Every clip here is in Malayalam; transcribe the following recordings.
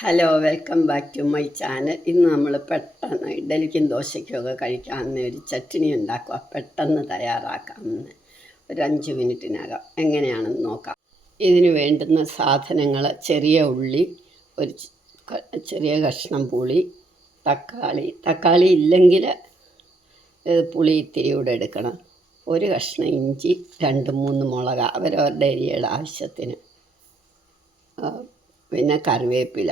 Hello, welcome back to my channel. ഇന്ന് നമ്മൾ പെട്ടെന്ന് ഇഡലിക്കും ദോശയ്ക്കുമൊക്കെ കഴിക്കാവുന്ന ഒരു ചട്നി ഉണ്ടാക്കുക. പെട്ടെന്ന് തയ്യാറാക്കാമെന്ന് ഒരു 5 മിനിറ്റിനകം എങ്ങനെയാണെന്ന് നോക്കാം. ഇതിന് വേണ്ടുന്ന സാധനങ്ങൾ: ചെറിയ ഉള്ളി, ഒരു ചെറിയ കഷ്ണം പുളി, തക്കാളി ഇല്ലെങ്കിൽ പുളി ഇത്തിരി കൂടെ എടുക്കണം, ഒരു കഷ്ണം ഇഞ്ചി, 2-3 മുളക് അവരവരുടെ എരിയുടെ ആവശ്യത്തിന്, പിന്നെ കറിവേപ്പില,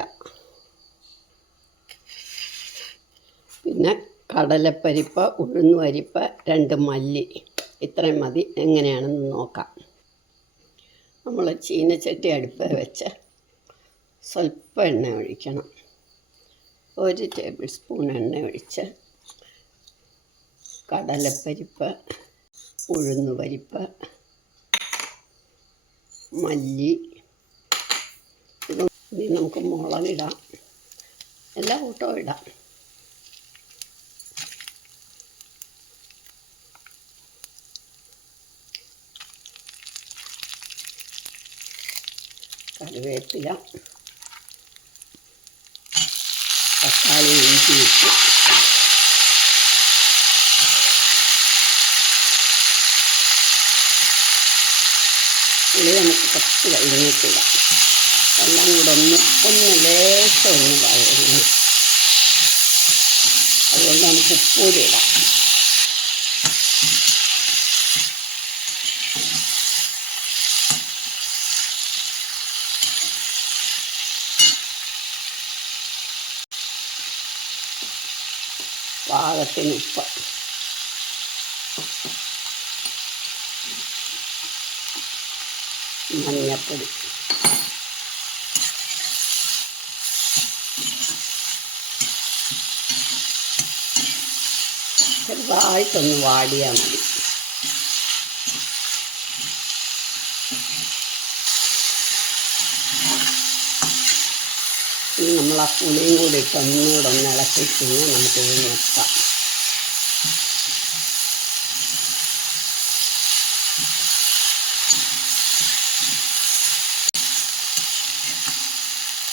പിന്നെ കടലപ്പരിപ്പ്, ഉഴുന്നുപരിപ്പ്, 2 മല്ലി. ഇത്രയും മതി. എങ്ങനെയാണെന്ന് നോക്കാം. നമ്മൾ ചീനച്ചട്ടി അടുപ്പിൽ വെച്ച് സ്വല്പം എണ്ണ ഒഴിക്കണം. 1 ടേബിൾ സ്പൂൺ എണ്ണ ഒഴിച്ച് കടലപ്പരിപ്പ്, ഉഴുന്നുപരിപ്പ്, മല്ലി, ഇനി നമുക്ക് മുളകിടാം, എല്ലാ കൂട്ടവും ഇടാം. കറിവേപ്പില, തക്കാളി, ഇഞ്ചി ഇട്ട് പുളി നമുക്ക് കുറച്ച് കഴിഞ്ഞിട്ടിടാം. എല്ലാം കൂടെ ഒന്ന് ലേശം വഴങ്ങി. അതുകൊണ്ട് നമുക്ക് ഉപ്പൂടി ഇടാം. പാകത്തിന് ഉപ്പ്, മഞ്ഞൾപ്പൊടി, ചെറുതായിട്ടൊന്ന് വാടിയാൽ മതി. ഇനി നമ്മൾ ആ പുളിയും കൂടി ഇട്ട് ഒന്നുകൂടെ ഇളക്കിയിട്ട് നമുക്കിത് നിർത്താം.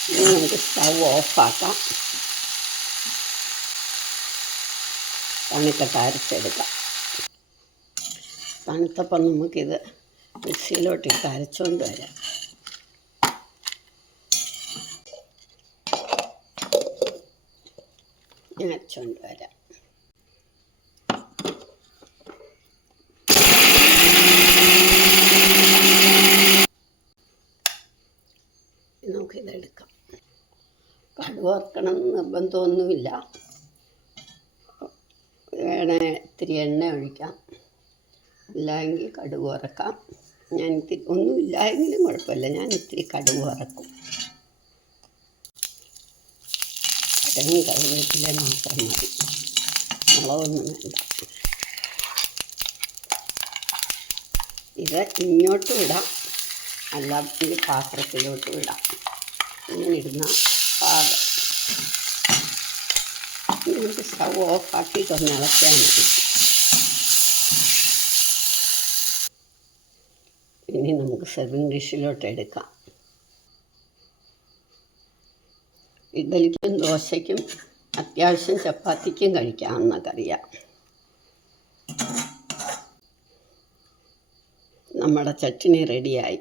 ഇനി നമുക്ക് സ്റ്റൗ ഓഫാക്കാം. തണുത്തിട്ട് അരച്ചെടുക്കാം. തണുത്തപ്പം നമുക്കിത് മിക്സിയിലോട്ടിട്ട് അരച്ചുകൊണ്ട് വരാം. അരച്ചുകൊണ്ട് വരാം. നമുക്കിതെടുക്കാം. കടുക് വറുക്കണം എന്ന് നിർബന്ധമൊന്നുമില്ല. വേണേ ഇത്തിരി എണ്ണ ഒഴിക്കാം, ഇല്ലെങ്കിൽ കടുക് വറക്കാം. ഞാൻ ഇത്തിരി ഒന്നുമില്ലായെങ്കിലും കുഴപ്പമില്ല, ഞാൻ ഇത്തിരി കടുക് വറക്കും. കടുകും കറിവേപ്പില മാത്രം മതി, മുളകൊന്നും വേണ്ട. ഇത് ഇങ്ങോട്ടും ഇടാം, അല്ലാതെ പാത്രത്തിലോട്ടും ഇടാം. ഇങ്ങനെ ഇടുന്ന പാകം. നമുക്ക് സ്റ്റൗ ഓഫാക്കിയിട്ടൊന്ന് ഇളക്കാൻ മതി. ഇനി നമുക്ക് സെർവിങ് ഡിഷിലോട്ട് എടുക്കാം. ഇഡലിക്കും ദോശയ്ക്കും അത്യാവശ്യം ചപ്പാത്തിക്കും കഴിക്കാവുന്ന കറിയാണ്. നമ്മുടെ ചട്നി റെഡിയായി.